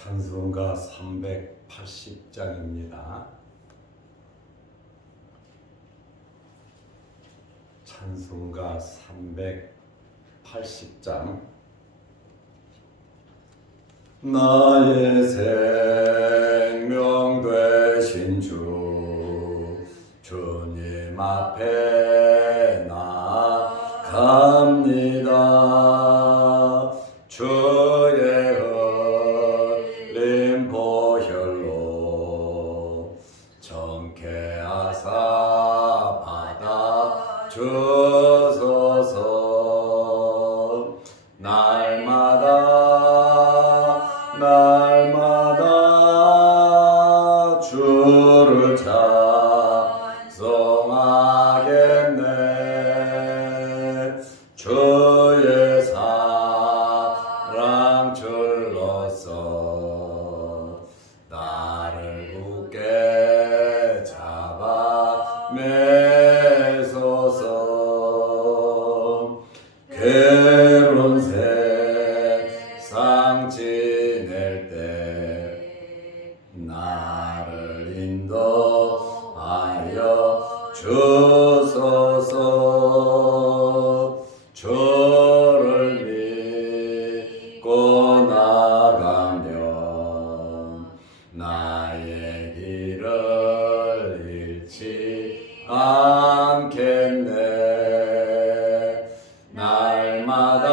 찬송가 380장입니다. 찬송가 380장. 나의 생명 되신 주님 앞에 나갑니다. 주의 흘린 보혈로 정케 하사 받아 주소서. 날마다 주를 찬송하겠네. 주의 사랑 줄로서 나를 굳게 잡아 매소서. 괴로운 세상 지낼 때 나를 인도하여 주소서. 주를 믿고 나가면 나의 길을 잃지 않겠네. 날마다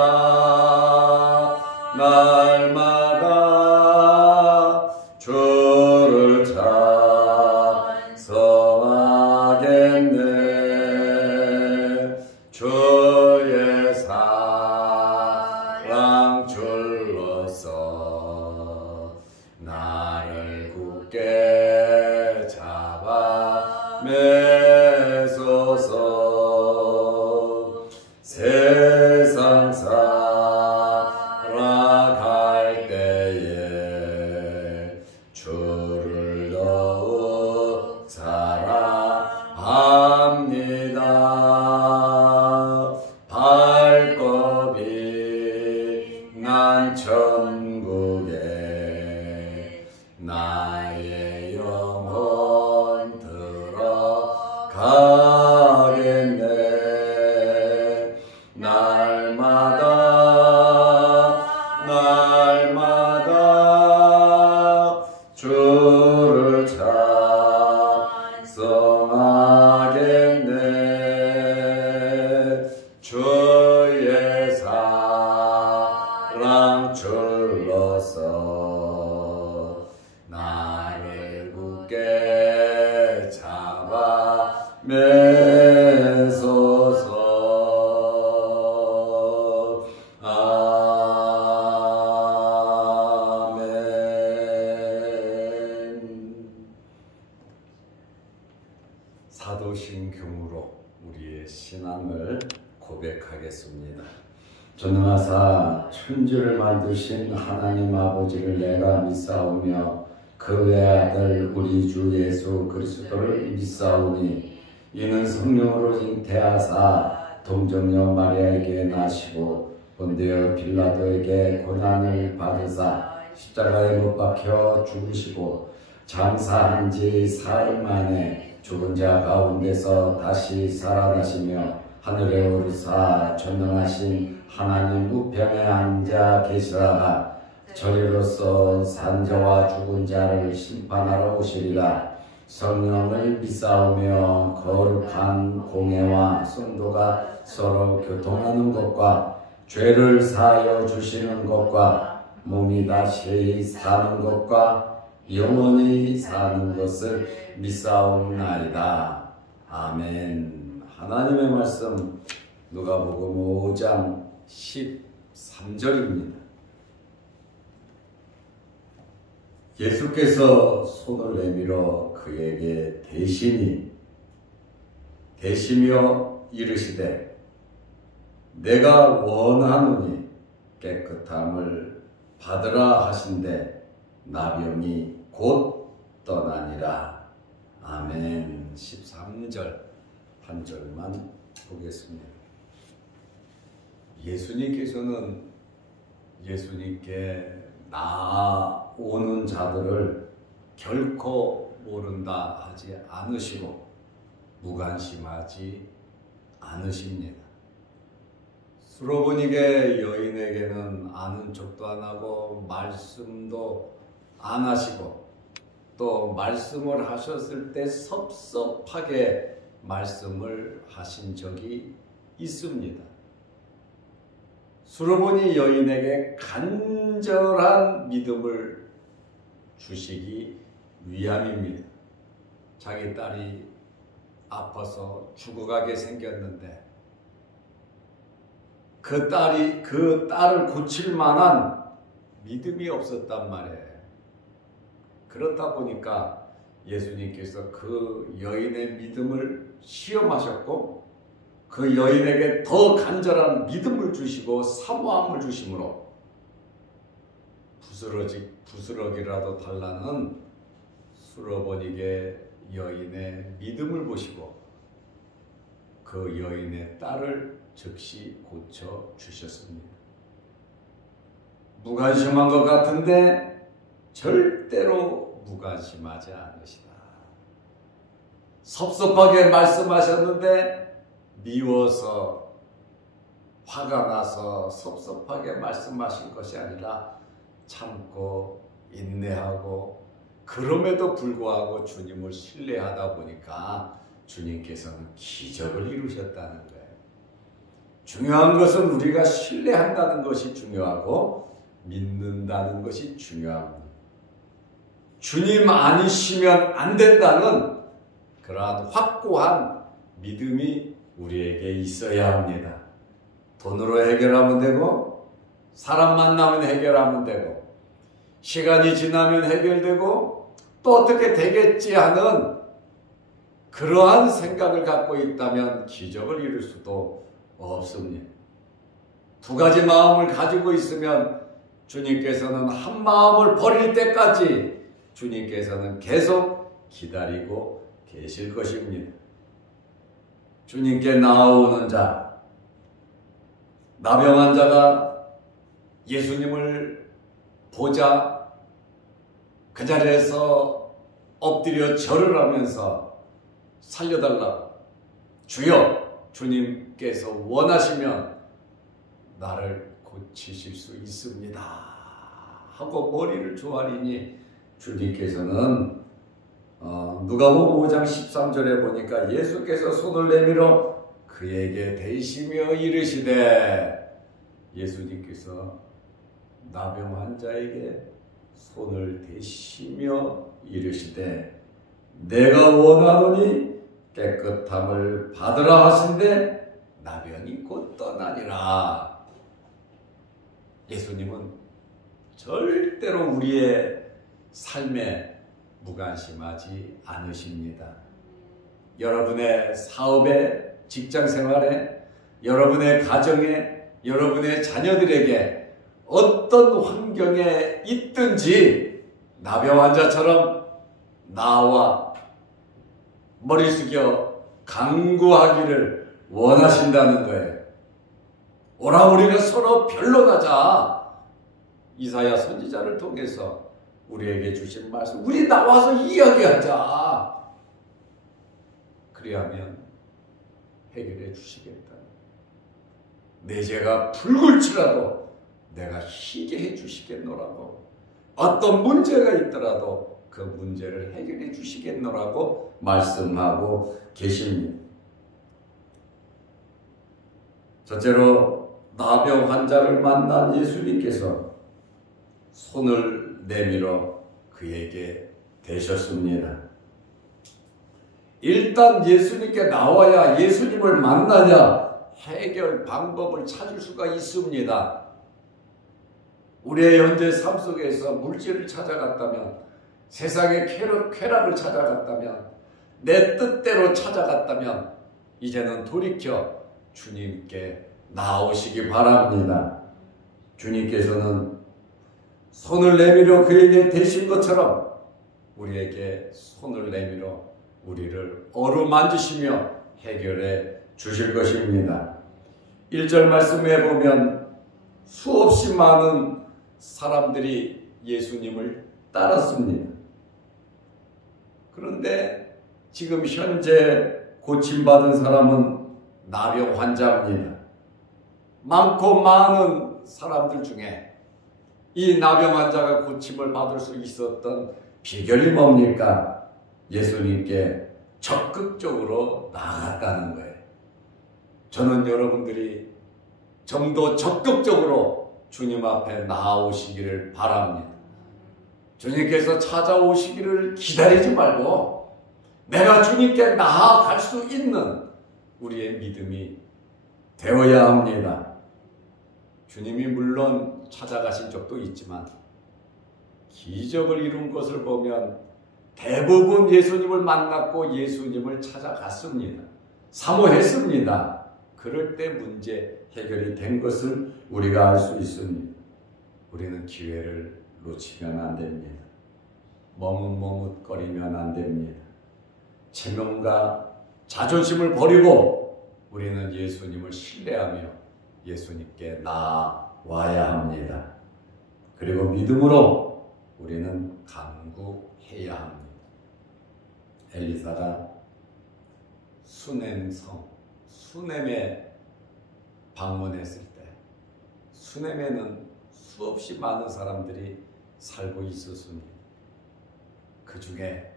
주를 찬송하겠네. 주의 사랑 줄로서 나를 굳게 잡아 매소서. 세상 살아갈 때에 주를 더욱 사랑합니다. 발걸이 난 천국에 나의 영혼 들어가겠네. 날마다 주를 찬송하겠네. 주의 사랑 줄로서 나를 굳게 잡아 매소서. 사도신경으로 우리의 신앙을 고백하겠습니다. 전능하사 천지를 만드신 하나님 아버지를 내가 믿사오며 그 외아들 우리 주 예수 그리스도를 믿사오니 이는 성령으로 잉태하사 동정녀 마리아에게 나시고 본디오 빌라도에게 고난을 받으사 십자가에 못 박혀 죽으시고 장사한 지 사흘 만에 죽은 자 가운데서 다시 살아나시며 하늘에 오르사 전능하신 하나님 우편에 앉아 계시다가 저리로서 산자와 죽은 자를 심판하러 오시리라. 성령을 믿사오며 거룩한 공회와 성도가 서로 교통하는 것과 죄를 사하여 주시는 것과 몸이 다시 사는 것과 영원히 사는 것을 믿사옵나이다. 아멘. 하나님의 말씀 누가복음 5장 13절입니다. 예수께서 손을 내밀어 그에게 대시며 이르시되 내가 원하노니 깨끗함을 받으라 하신대 나병이 곧 떠나니라. 아멘. 13절 한 절만 보겠습니다. 예수님께서는 예수님께 나오는 자들을 결코 모른다 하지 않으시고 무관심하지 않으십니다. 수로보니게 여인에게는 아는 척도 안 하고 말씀도 안 하시고 또 말씀을 하셨을 때 섭섭하게 말씀을 하신 적이 있습니다. 수로보니 여인에게 간절한 믿음을 주시기 위함입니다. 자기 딸이 아파서 죽어가게 생겼는데 그 딸을 고칠 만한 믿음이 없었단 말이에요. 그렇다 보니까 예수님께서 그 여인의 믿음을 시험하셨고 그 여인에게 더 간절한 믿음을 주시고 사모함을 주심으로 부스러기라도 달라는 수로보니게 여인의 믿음을 보시고 그 여인의 딸을 즉시 고쳐 주셨습니다. 무관심한 것 같은데 절대로 무관심하지 않으시다. 섭섭하게 말씀하셨는데 미워서 화가 나서 섭섭하게 말씀하신 것이 아니라 참고 인내하고 그럼에도 불구하고 주님을 신뢰하다 보니까 주님께서는 기적을 이루셨다는 거예요. 중요한 것은 우리가 신뢰한다는 것이 중요하고 믿는다는 것이 중요합니다. 주님 아니시면 안 된다는 그러한 확고한 믿음이 우리에게 있어야 합니다. 돈으로 해결하면 되고 사람 만나면 해결하면 되고 시간이 지나면 해결되고 또 어떻게 되겠지 하는 그러한 생각을 갖고 있다면 기적을 이룰 수도 없습니다. 두 가지 마음을 가지고 있으면 주님께서는 한 마음을 버릴 때까지 주님께서는 계속 기다리고 계실 것입니다. 주님께 나아오는 자, 나병 환자가 예수님을 보자 그 자리에서 엎드려 절을 하면서 살려달라고, 주여 주님께서 원하시면 나를 고치실 수 있습니다 하고 머리를 조아리니 주님께서는 누가복음 5장 13절에 보니까 예수께서 손을 내밀어 그에게 대시며 이르시되, 예수님께서 나병 환자에게 손을 대시며 이르시되 내가 원하노니 깨끗함을 받으라 하신데 나병이 곧 떠나니라. 예수님은 절대로 우리의 삶에 무관심하지 않으십니다. 여러분의 사업에, 직장생활에, 여러분의 가정에, 여러분의 자녀들에게 어떤 환경에 있든지 나병 환자처럼 나와 머리 숙여 간구하기를 원하신다는 거예요. 오라 우리가 서로 변론하자. 이사야 선지자를 통해서 우리에게 주신 말씀, 우리 나와서 이야기하자. 그리하면 해결해 주시겠다. 내 죄가 붉을지라도 내가 희게 해 주시겠노라고, 어떤 문제가 있더라도 그 문제를 해결해 주시겠노라고 말씀하고 계십니다. 첫째로 나병 환자를 만난 예수님께서 손을 내밀어 그에게 대셨습니다. 일단 예수님께 나와야 예수님을 만나냐 해결 방법을 찾을 수가 있습니다. 우리의 현재 삶 속에서 물질을 찾아갔다면, 세상의 쾌락을 찾아갔다면, 내 뜻대로 찾아갔다면 이제는 돌이켜 주님께 나오시기 바랍니다. 주님께서는 손을 내밀어 그에게 대신 것처럼 우리에게 손을 내밀어 우리를 어루만지시며 해결해 주실 것입니다. 1절 말씀에 보면 수없이 많은 사람들이 예수님을 따랐습니다. 그런데 지금 현재 고침받은 사람은 나병 환자입니다. 많고 많은 사람들 중에 이 나병 환자가 고침을 받을 수 있었던 비결이 뭡니까? 예수님께 적극적으로 나아갔다는 거예요. 저는 여러분들이 좀 더 적극적으로 주님 앞에 나아오시기를 바랍니다. 주님께서 찾아오시기를 기다리지 말고 내가 주님께 나아갈 수 있는 우리의 믿음이 되어야 합니다. 주님이 물론 찾아가신 적도 있지만 기적을 이룬 것을 보면 대부분 예수님을 만났고 예수님을 찾아갔습니다. 사모했습니다. 그럴 때 문제 해결이 된 것을 우리가 알 수 있습니다. 우리는 기회를 놓치면 안 됩니다. 머뭇머뭇거리면 안 됩니다. 체면과 자존심을 버리고 우리는 예수님을 신뢰하며 예수님께 나아와야 합니다. 그리고 믿음으로 우리는 간구해야 합니다. 엘리사가 수넴에 방문했을 때 수넴에는 수없이 많은 사람들이 살고 있었습니다. 그 중에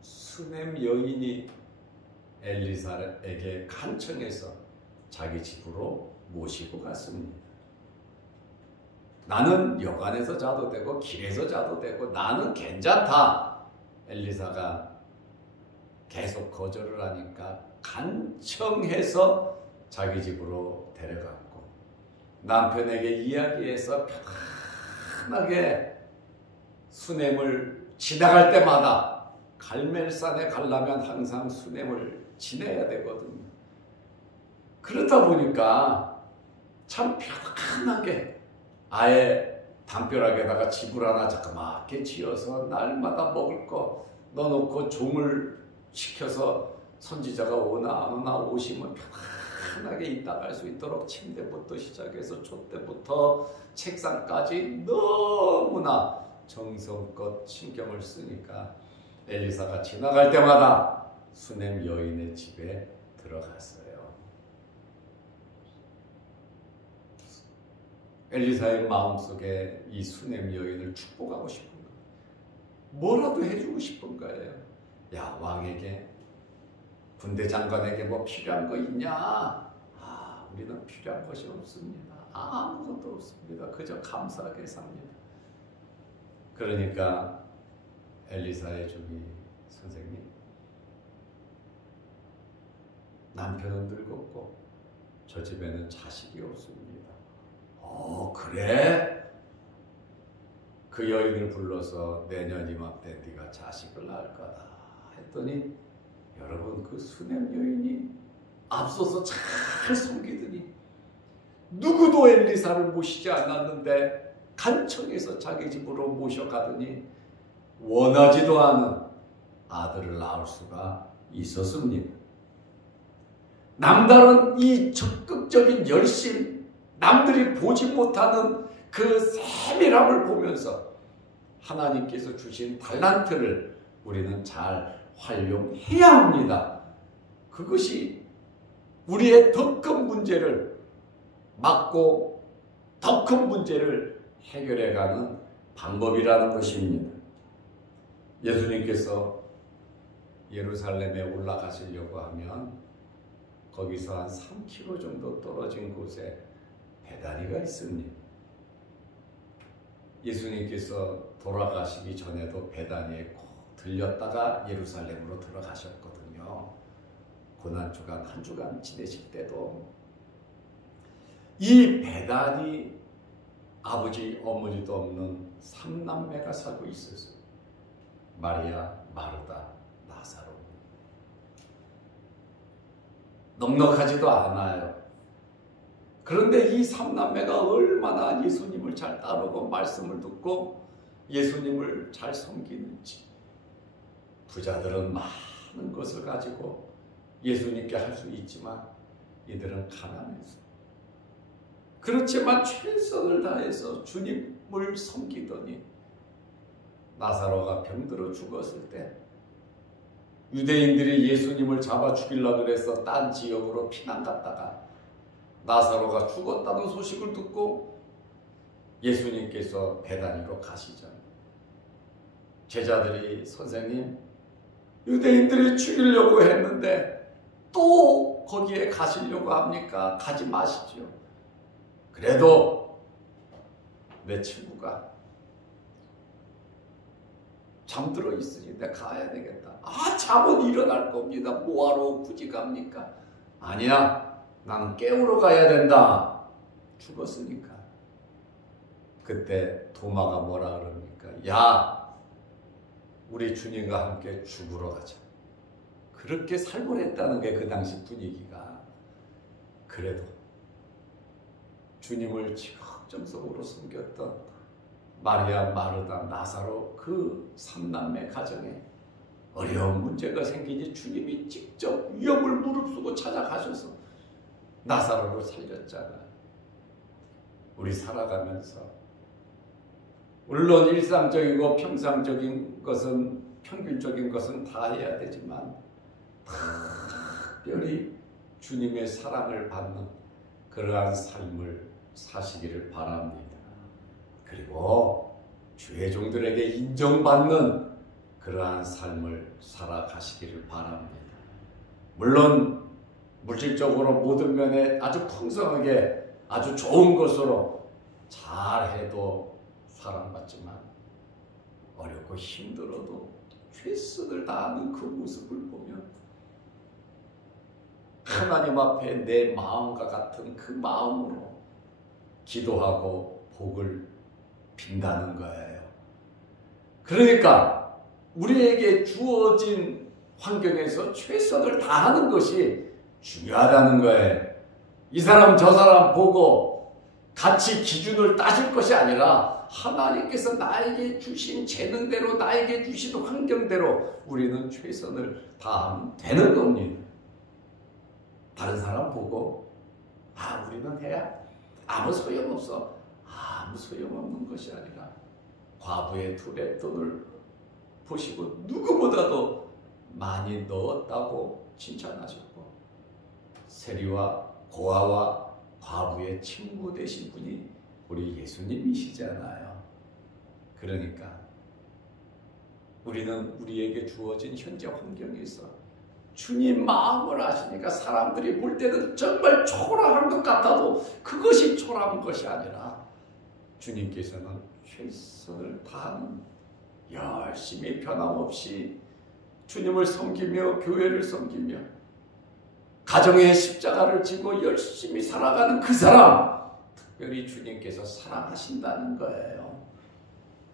수넴 여인이 엘리사에게 간청해서 자기 집으로 모시고 갔습니다. 나는 여관에서 자도 되고 길에서 자도 되고 나는 괜찮다. 엘리사가 계속 거절을 하니까 간청해서 자기 집으로 데려갔고 남편에게 이야기해서 편안하게 수넴을 지나갈 때마다 갈멜산에 가려면 항상 수넴을 지나야 되거든요. 그러다 보니까 참 편안하게 아예 담벼락에다가 집을 하나 자그맣게 지어서 날마다 먹을 거 넣어놓고 종을 시켜서 선지자가 오나 안 오나 오시면 편하게 있다 갈 수 있도록 침대부터 시작해서 촛대부터 책상까지 너무나 정성껏 신경을 쓰니까 엘리사가 지나갈 때마다 수넴 여인의 집에 들어갔어요. 엘리사의 마음속에 이 수넴 여인을 축복하고 싶은 거예요. 뭐라도 해주고 싶은 거예요. 야, 왕에게 군대 장관에게 뭐 필요한 거 있냐? 우리는 필요한 것이 없습니다. 아무것도 없습니다. 그저 감사하게 삽니다. 그러니까 엘리사의 주기 선생님, 남편은 늙었고 저 집에는 자식이 없습니다. 그래? 그 여인을 불러서 내년 이맘때 네가 자식을 낳을 거다 했더니 여러분 그 수넴 여인이 앞서서 잘 섬기더니 누구도 엘리사를 모시지 않았는데 간청해서 자기 집으로 모셔가더니 원하지도 않은 아들을 낳을 수가 있었습니다. 남다른 이 적극적인 열심, 남들이 보지 못하는 그 세밀함을 보면서 하나님께서 주신 달란트를 우리는 잘 활용해야 합니다. 그것이 우리의 더 큰 문제를 막고 더 큰 문제를 해결해가는 방법이라는 것입니다. 예수님께서 예루살렘에 올라가시려고 하면 거기서 한 3km 정도 떨어진 곳에 베다니가 있습니다. 예수님께서 돌아가시기 전에도 베다니에 꼭 들렸다가 예루살렘으로 들어가셨거든요. 고난주간 한 주간 지내실 때도 이 베다니 아버지 어머니도 없는 3남매가 살고 있었어요. 마리아, 마르다, 나사로. 넉넉하지도 않아요. 그런데 이 3남매가 얼마나 예수님을 잘 따르고 말씀을 듣고 예수님을 잘 섬기는지. 부자들은 많은 것을 가지고 예수님께 할 수 있지만 이들은 가난했어요. 그렇지만 최선을 다해서 주님을 섬기더니 나사로가 병들어 죽었을 때 유대인들이 예수님을 잡아 죽이려고 그래서 딴 지역으로 피난 갔다가 나사로가 죽었다는 소식을 듣고 예수님께서 베다니로 가시죠. 제자들이 선생님, 유대인들이 죽이려고 했는데 또 거기에 가시려고 합니까? 가지 마시죠. 그래도 내 친구가 잠들어 있으니 내가 가야 되겠다. 잠은 일어날 겁니다. 뭐하러 굳이 갑니까? 아니야, 나는 깨우러 가야 된다. 죽었으니까. 그때 도마가 뭐라 그럽니까? 야, 우리 주님과 함께 죽으러 가자. 그렇게 살벌했다는 게 그 당시 분위기가. 그래도 주님을 지극정성으로 섬겼던 마리아, 마르다, 나사로 그 삼남매 가정에 어려운 문제가 생기니 주님이 직접 위험을 무릅쓰고 찾아가셔서 나사로를 살렸잖아요. 우리 살아가면서 물론 일상적이고 평상적인 것은, 평균적인 것은 다 해야 되지만 특별히 주님의 사랑을 받는 그러한 삶을 사시기를 바랍니다. 그리고 주의 종들에게 인정받는 그러한 삶을 살아가시기를 바랍니다. 물론 물질적으로 모든 면에 아주 풍성하게 아주 좋은 것으로 잘해도 사랑받지만 어렵고 힘들어도 최선을 다하는 그 모습을 보면 하나님 앞에 내 마음과 같은 그 마음으로 기도하고 복을 빈다는 거예요. 그러니까 우리에게 주어진 환경에서 최선을 다하는 것이 중요하다는 거예요. 이 사람 저 사람 보고 같이 기준을 따질 것이 아니라 하나님께서 나에게 주신 재능대로, 나에게 주신 환경대로 우리는 최선을 다하면 되는 겁니다. 다른 사람 보고 우리는 해야 아무 소용없어. 아무 소용없는 것이 아니라 과부의 두 랩돈을 보시고 누구보다도 많이 넣었다고 칭찬하셨고, 세리와 고아와 과부의 친구 되신 분이 우리 예수님이시잖아요. 그러니까 우리는 우리에게 주어진 현재 환경에서 주님 마음을 아시니까 사람들이 볼 때는 정말 초라한 것 같아도 그것이 초라한 것이 아니라 주님께서는 최선을 다하는, 열심히 변함없이 주님을 섬기며 교회를 섬기며 가정의 십자가를 지고 열심히 살아가는 그 사람, 특별히 주님께서 사랑하신다는 거예요.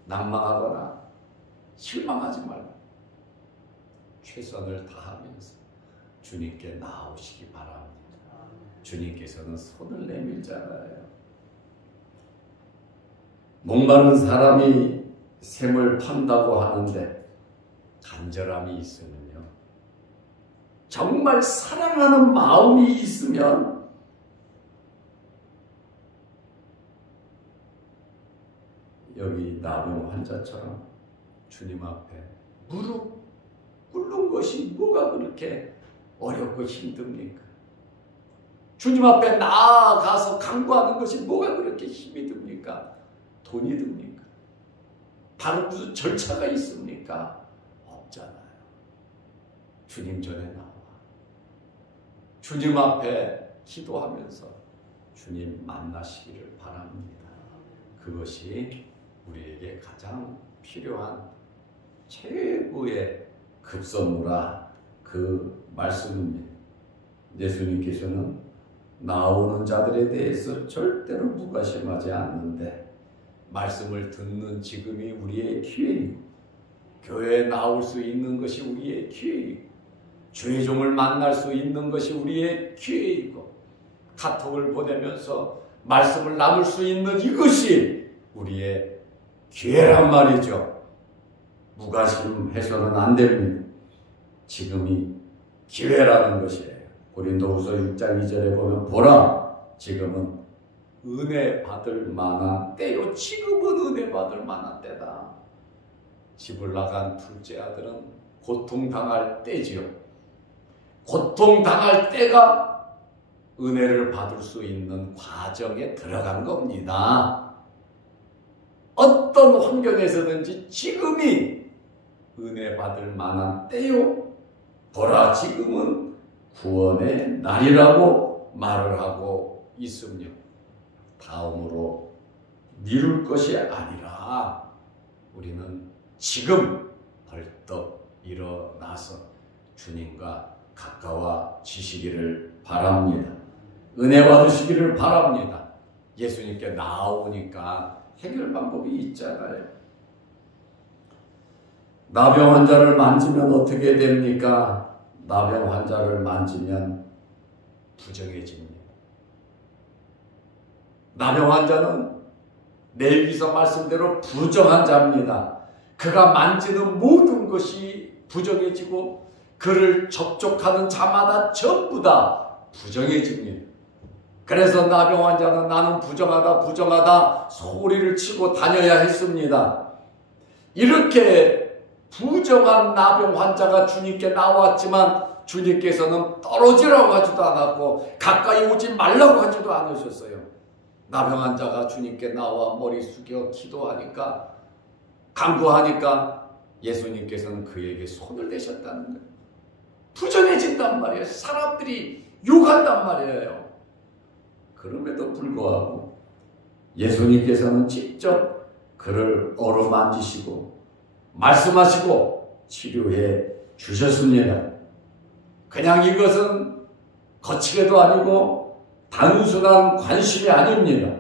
난망하거나 실망하지 말고 최선을 다하면서 주님께 나오시기 바랍니다. 주님께서는 손을 내밀잖아요. 목마른 사람이 샘을 판다고 하는데 간절함이 있으면요, 정말 사랑하는 마음이 있으면 여기 나병 환자처럼 주님 앞에 무릎 꿇는 것이 뭐가 그렇게 어렵고 힘듭니까? 주님 앞에 나아가서 간구하는 것이 뭐가 그렇게 힘이 듭니까? 돈이 듭니까? 다른 무슨 절차가 있습니까? 없잖아요. 주님 전에 나와 주님 앞에 기도하면서 주님 만나시기를 바랍니다. 그것이 우리에게 가장 필요한 최고의 급선무라 그 말씀입니다. 예수님께서는 나오는 자들에 대해서 절대로 무관심하지 않는데 말씀을 듣는 지금이 우리의 기회이고, 교회에 나올 수 있는 것이 우리의 기회이고, 주의 종을 만날 수 있는 것이 우리의 기회이고, 카톡을 보내면서 말씀을 나눌 수 있는 이것이 우리의 기회란 말이죠. 무관심해서는 안 됩니다. 지금이 기회라는 것이에요. 고린도후서 6장 2절에 보면 보라, 지금은 은혜 받을 만한 때요. 지금은 은혜 받을 만한 때다. 집을 나간 둘째 아들은 고통당할 때지요. 고통당할 때가 은혜를 받을 수 있는 과정에 들어간 겁니다. 어떤 환경에서든지 지금이 은혜 받을 만한 때요. 보라, 지금은 구원의 날이라고 말을 하고 있습니다. 다음으로 미룰 것이 아니라 우리는 지금 벌떡 일어나서 주님과 가까워지시기를 바랍니다. 은혜 받으시기를 바랍니다. 예수님께 나오니까 해결 방법이 있잖아요. 나병 환자를 만지면 어떻게 됩니까? 나병 환자를 만지면 부정해집니다. 나병 환자는 레위기서 말씀대로 부정한 자입니다. 그가 만지는 모든 것이 부정해지고 그를 접촉하는 자마다 전부 다 부정해집니다. 그래서 나병 환자는 나는 부정하다 소리를 치고 다녀야 했습니다. 이렇게 부정한 나병 환자가 주님께 나왔지만 주님께서는 떨어지라고 하지도 않았고 가까이 오지 말라고 하지도 않으셨어요. 나병 환자가 주님께 나와 머리 숙여 기도하니까, 간구하니까 예수님께서는 그에게 손을 대셨다는 거예요. 부정해진단 말이에요. 사람들이 욕한단 말이에요. 그럼에도 불구하고 예수님께서는 직접 그를 어루만지시고 말씀하시고 치료해 주셨습니다. 그냥 이것은 거칠게도 아니고 단순한 관심이 아닙니다.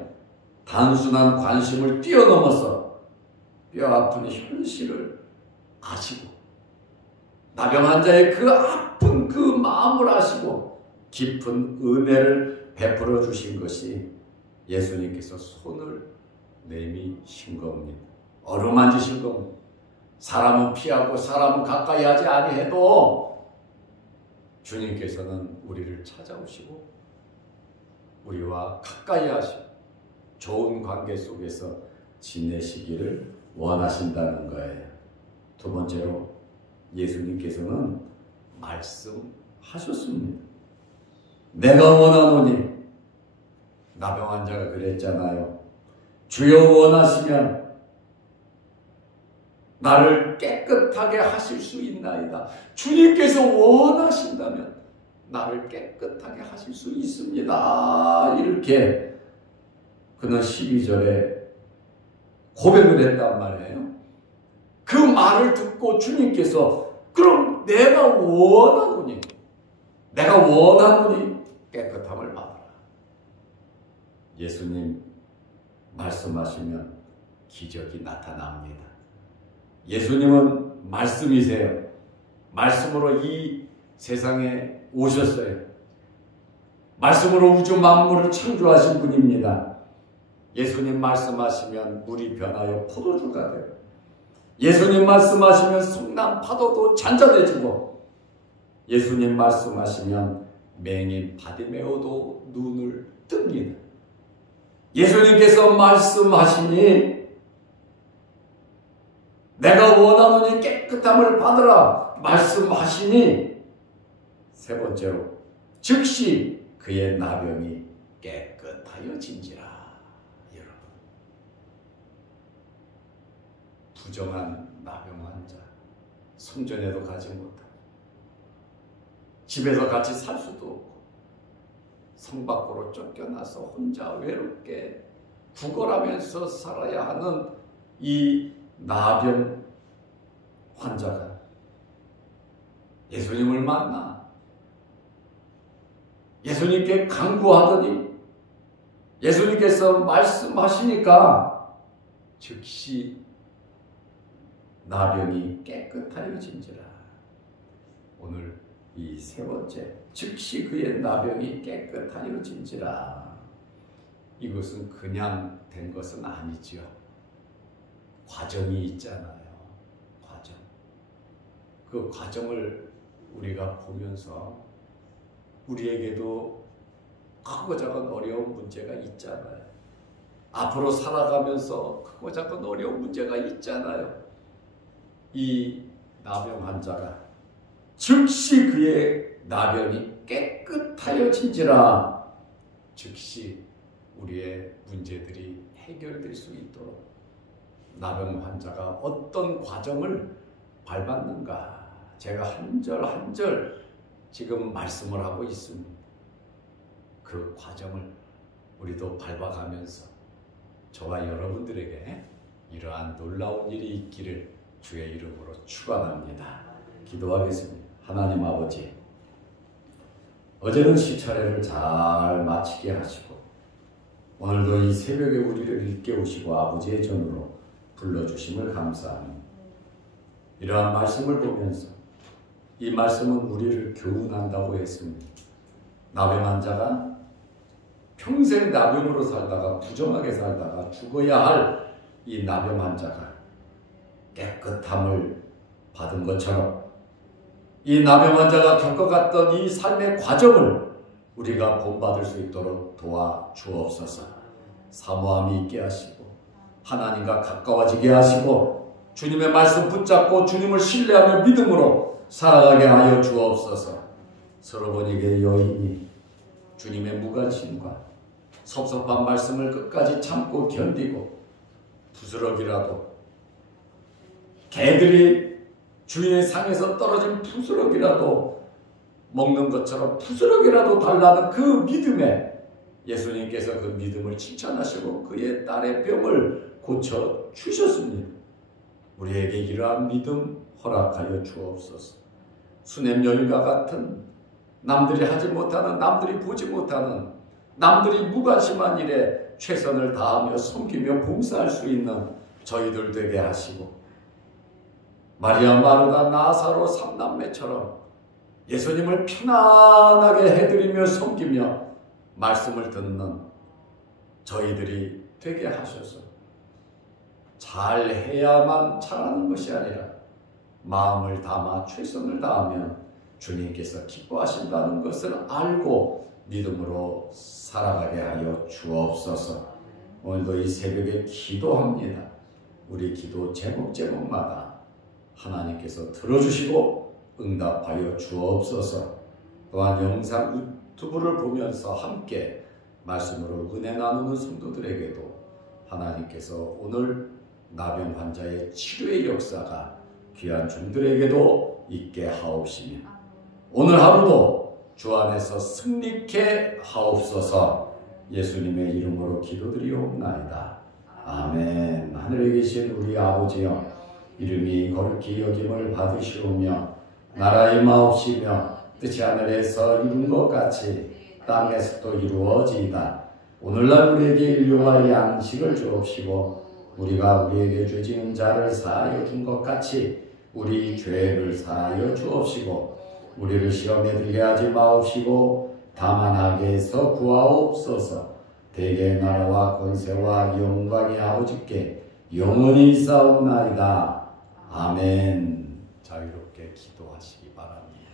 단순한 관심을 뛰어넘어서 뼈아픈 현실을 아시고 나병 환자의 그 아픈 그 마음을 아시고 깊은 은혜를 베풀어 주신 것이 예수님께서 손을 내미신 겁니다. 어루만지신 겁니다. 사람은 피하고 사람은 가까이 하지 아니해도 주님께서는 우리를 찾아오시고 우리와 가까이 하시고 좋은 관계 속에서 지내시기를 원하신다는 거예요. 두 번째로 예수님께서는 말씀하셨습니다. 내가 원하노니, 나병 환자가 그랬잖아요. 주여 원하시면 나를 깨끗하게 하실 수 있나이다. 주님께서 원하신다면 나를 깨끗하게 하실 수 있습니다. 이렇게 그는 12절에 고백을 했단 말이에요. 그 말을 듣고 주님께서 그럼 내가 원하노니 깨끗함을 받아라. 예수님 말씀하시면 기적이 나타납니다. 예수님은 말씀이세요. 말씀으로 이 세상에 오셨어요. 말씀으로 우주 만물을 창조하신 분입니다. 예수님 말씀하시면 물이 변하여 포도주가 돼요. 예수님 말씀하시면 성난 파도도 잔잔해지고, 예수님 말씀하시면 맹인 바디메오도 눈을 뜹니다. 예수님께서 말씀하시니 내가 원하노니 깨끗함을 받으라 말씀하시니, 세 번째로 즉시 그의 나병이 깨끗하여진지라. 여러분, 부정한 나병 환자, 성전에도 가지 못하고 집에서 같이 살 수도 없고 성 밖으로 쫓겨나서 혼자 외롭게 구걸하면서 살아야 하는 이 나병 환자가 예수님을 만나 예수님께 간구하더니 예수님께서 말씀하시니까 즉시 나병이 깨끗하여진지라. 오늘 이 세 번째, 즉시 그의 나병이 깨끗하여진지라. 이것은 그냥 된 것은 아니지요. 과정이 있잖아요. 과정. 그 과정을 우리가 보면서 우리에게도 크고 작은 어려운 문제가 있잖아요. 앞으로 살아가면서 크고 작은 어려운 문제가 있잖아요. 이 나병 환자가 즉시 그의 나병이 깨끗하여진지라 즉시 우리의 문제들이 해결될 수 있도록 나병 환자가 어떤 과정을 밟았는가 제가 한 절 한 절 지금 말씀을 하고 있습니다. 그 과정을 우리도 밟아가면서 저와 여러분들에게 이러한 놀라운 일이 있기를 주의 이름으로 축원합니다. 기도하겠습니다. 하나님 아버지, 어제는 시차례를 잘 마치게 하시고 오늘도 이 새벽에 우리를 일깨우시고 아버지의 전으로 불러주심을 감사합니다. 이러한 말씀을 보면서 이 말씀은 우리를 교훈한다고 했습니다. 나병 환자가 평생 나병으로 살다가 부정하게 살다가 죽어야 할 이 나병 환자가 깨끗함을 받은 것처럼 이 나병 환자가 겪어갔던 이 삶의 과정을 우리가 본받을 수 있도록 도와주옵소서. 사모함이 있게 하시고 하나님과 가까워지게 하시고 주님의 말씀 붙잡고 주님을 신뢰하며 믿음으로 살아가게 하여 주옵소서. 서로보니게 여인이 주님의 무관심과 섭섭한 말씀을 끝까지 참고 견디고 부스럭이라도 개들이 주인의 상에서 떨어진 부스럭이라도 먹는 것처럼 부스럭이라도 달라는 그 믿음에 예수님께서 그 믿음을 칭찬하시고 그의 딸의 병을 고쳐 주셨습니다. 우리에게 이러한 믿음 허락하여 주옵소서. 수냄 여인과 같은 남들이 하지 못하는, 남들이 보지 못하는, 남들이 무관심한 일에 최선을 다하며 섬기며 봉사할 수 있는 저희들 되게 하시고 마리아, 마르다, 나사로 삼남매처럼 예수님을 편안하게 해드리며 섬기며 말씀을 듣는 저희들이 되게 하셔서 잘해야만 잘하는 것이 아니라 마음을 담아 최선을 다하면 주님께서 기뻐하신다는 것을 알고 믿음으로 살아가게 하여 주옵소서. 오늘도 이 새벽에 기도합니다. 우리 기도 제목마다 하나님께서 들어주시고 응답하여 주옵소서. 또한 영상 유튜브를 보면서 함께 말씀으로 은혜 나누는 성도들에게도 하나님께서 오늘 나병 환자의 치료의 역사가 귀한 종들에게도 있게 하옵시며 오늘 하루도 주 안에서 승리케 하옵소서. 예수님의 이름으로 기도드리옵나이다. 아멘. 하늘에 계신 우리 아버지여, 이름이 거룩히 여김을 받으시오며 나라의 임하옵시며 뜻이 하늘에서 이룬 것 같이 땅에서도 이루어지이다. 오늘날 우리에게 일용할 양식을 주옵시고 우리가 우리에게 죄지은 자를 사하여 준 것 같이 우리 죄를 사하여 주옵시고 우리를 시험에 들게 하지 마옵시고 다만 악에서 구하옵소서. 대개의 나라와 권세와 영광이 아버지께 영원히 있사옵나이다. 아멘. 자유롭게 기도하시기 바랍니다.